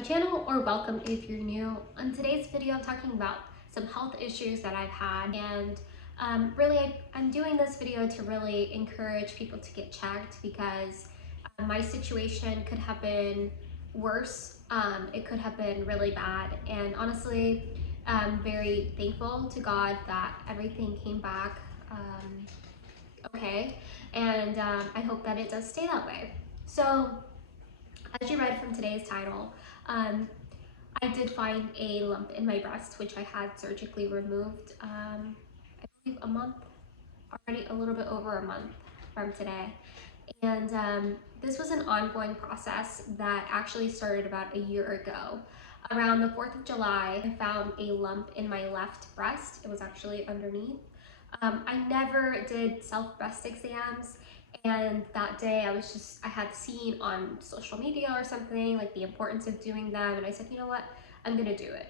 my channel, or welcome if you're new. On today's video, I'm talking about some health issues that I've had, and I'm doing this video to really encourage people to get checked because my situation could have been worse. It could have been really bad, and honestly, I'm very thankful to God that everything came back okay, and I hope that it does stay that way. So, as you read from today's title, um, I did find a lump in my breast, which I had surgically removed, I believe a month, already a little bit over a month from today. And this was an ongoing process that actually started about a year ago. Around the 4th of July, I found a lump in my left breast. It was actually underneath. I never did self breast exams, and that day I had seen on social media or something like the importance of doing them, and I said, you know what, I'm gonna do it.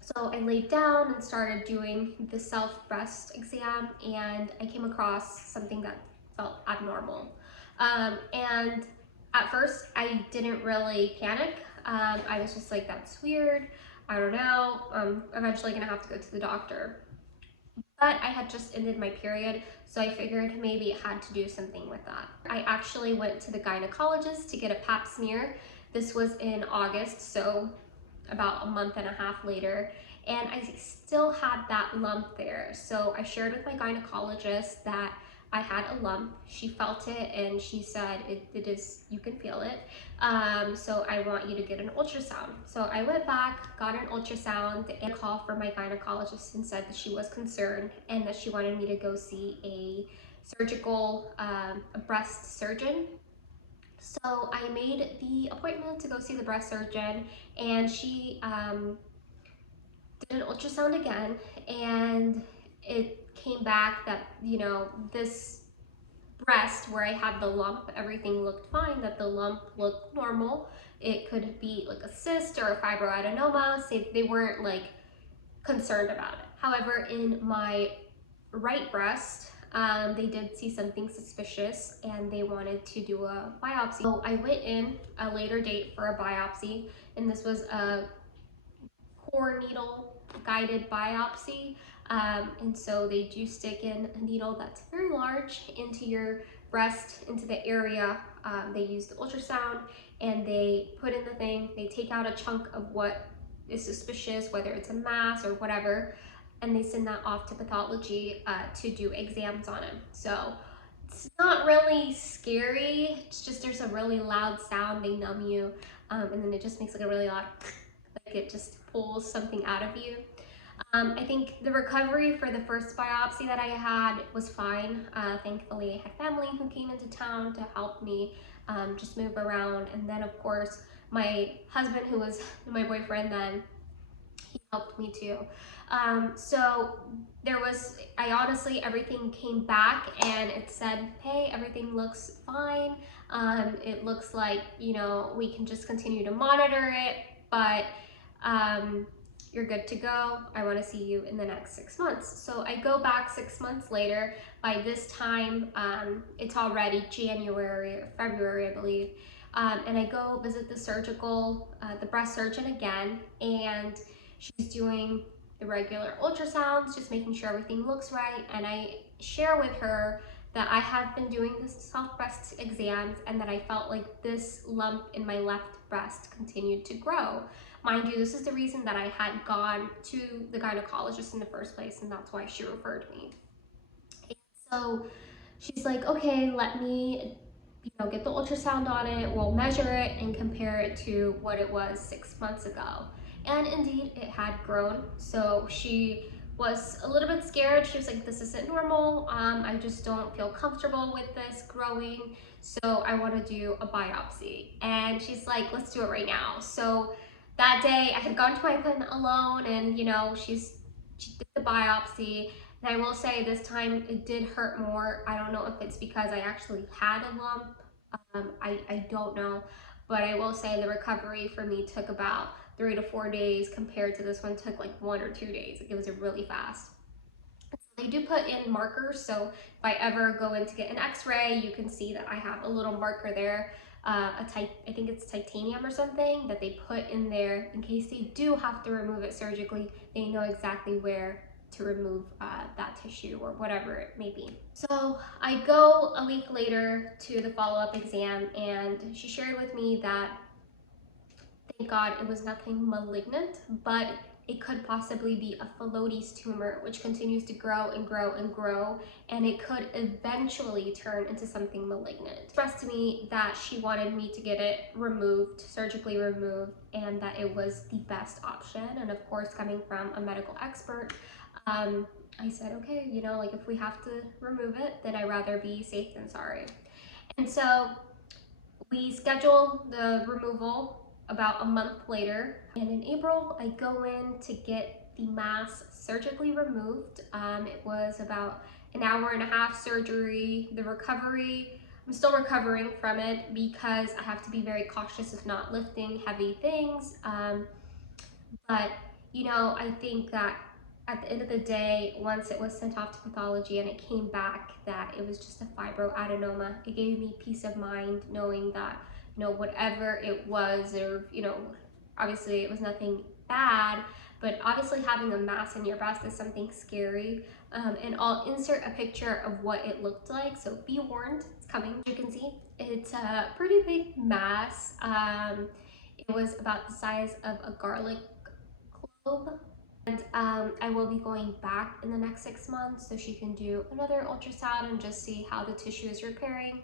So I laid down and started doing the self breast exam, and I came across something that felt abnormal. And at first, I didn't really panic. I was just like, that's weird. I don't know. I'm eventually gonna have to go to the doctor. But I had just ended my period, so I figured maybe it had to do something with that. I actually went to the gynecologist to get a pap smear. This was in August, so about a month and a half later, and I still had that lump there. So I shared with my gynecologist that I had a lump. She felt it and she said, it is, you can feel it. So I want you to get an ultrasound. So I went back, got an ultrasound, and a call from my gynecologist and said that she was concerned and that she wanted me to go see a surgical, a breast surgeon. So I made the appointment to go see the breast surgeon, and she did an ultrasound again, and it came back that, you know, this breast where I had the lump, everything looked fine, that the lump looked normal. It could be like a cyst or a fibroadenoma, so they weren't like concerned about it. However, in my right breast, they did see something suspicious and they wanted to do a biopsy. So I went in a later date for a biopsy, and this was a core needle guided biopsy. And so they do stick in a needle that's very large into your breast, into the area. They use the ultrasound and they put in the thing, they take out a chunk of what is suspicious, whether it's a mass or whatever, and they send that off to pathology to do exams on him. So it's not really scary, it's just there's a really loud sound, they numb you, and then it just makes like a really loud, like it just pulls something out of you. I think the recovery for the first biopsy that I had was fine. Thankfully, I had family who came into town to help me just move around. And then, of course, my husband, who was my boyfriend then, he helped me too. So there was, I honestly, everything came back and it said, hey, everything looks fine. It looks like, you know, we can just continue to monitor it, but you're good to go. I want to see you in the next 6 months. So I go back 6 months later. By this time, it's already January or February, I believe. And I go visit the breast surgeon again, and she's doing the regular ultrasounds, just making sure everything looks right. And I share with her that I have been doing this self breast exams and that I felt like this lump in my left breast continued to grow. Mind you, this is the reason that I had gone to the gynecologist in the first place, and that's why she referred me. And so she's like, okay, let me, you know, get the ultrasound on it, we'll measure it and compare it to what it was 6 months ago. And indeed, it had grown. So she was a little bit scared. She was like, this isn't normal. I just don't feel comfortable with this growing. So I want to do a biopsy. And she's like, let's do it right now. So that day I had gone to my appointment alone, and you know, she did the biopsy. And I will say this time it did hurt more. I don't know if it's because I actually had a lump. I don't know. But I will say the recovery for me took about 3 to 4 days compared to this one took like 1 or 2 days. Like, it was really fast. They do put in markers, so if I ever go in to get an x-ray, you can see that I have a little marker there. I think it's titanium or something that they put in there in case they do have to remove it surgically. They know exactly where to remove that tissue or whatever it may be. So I go a week later to the follow-up exam, and she shared with me that thank God it was nothing malignant, but it could possibly be a phyllodes tumor, which continues to grow and grow and grow, and it could eventually turn into something malignant. Expressed to me that she wanted me to get it removed, surgically removed, and that it was the best option. And of course, coming from a medical expert, I said, okay, you know, like if we have to remove it, then I'd rather be safe than sorry. And so we schedule the removal about a month later, and in April I go in to get the mass surgically removed. It was about an hour and a half surgery. The recovery, I'm still recovering from it because I have to be very cautious of not lifting heavy things. But you know, I think that at the end of the day, once it was sent off to pathology and it came back that it was just a fibroadenoma, it gave me peace of mind knowing that, you know, whatever it was, or, you know, obviously it was nothing bad, but obviously having a mass in your breast is something scary. And I'll insert a picture of what it looked like, so be warned, it's coming. You can see it's a pretty big mass. It was about the size of a garlic clove. And I will be going back in the next 6 months so she can do another ultrasound and just see how the tissue is repairing.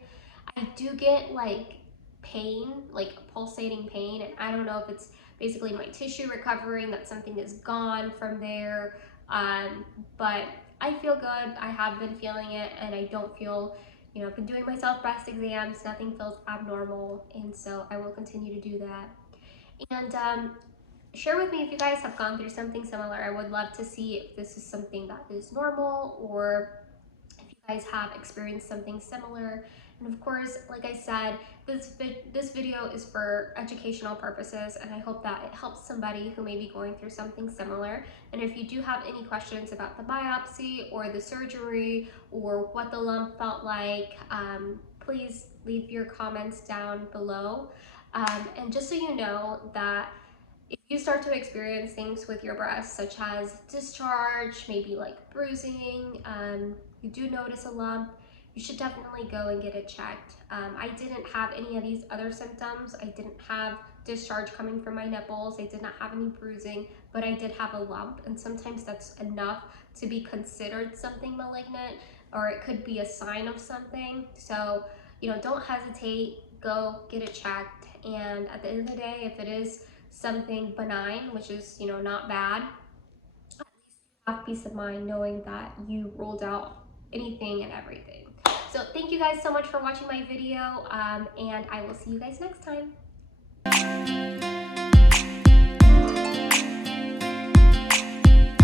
I do get like pain, like pulsating pain, and I don't know if it's basically my tissue recovering, that something is gone from there. But I feel good. I have been feeling it, and I don't feel, you know, I've been doing myself breast exams, nothing feels abnormal, and so I will continue to do that. And share with me if you guys have gone through something similar. I would love to see if this is something that is normal, or if you guys have experienced something similar. And of course, like I said, this video is for educational purposes, and I hope that it helps somebody who may be going through something similar. And if you do have any questions about the biopsy or the surgery or what the lump felt like, please leave your comments down below. And just so you know that if you start to experience things with your breast, such as discharge, maybe like bruising, you do notice a lump, you should definitely go and get it checked. I didn't have any of these other symptoms. I didn't have discharge coming from my nipples. I did not have any bruising, but I did have a lump, and sometimes that's enough to be considered something malignant, or it could be a sign of something. So, you know, don't hesitate, go get it checked. And at the end of the day, if it is something benign, which is, you know, not bad, at least you have peace of mind knowing that you ruled out anything and everything. So thank you guys so much for watching my video, and I will see you guys next time.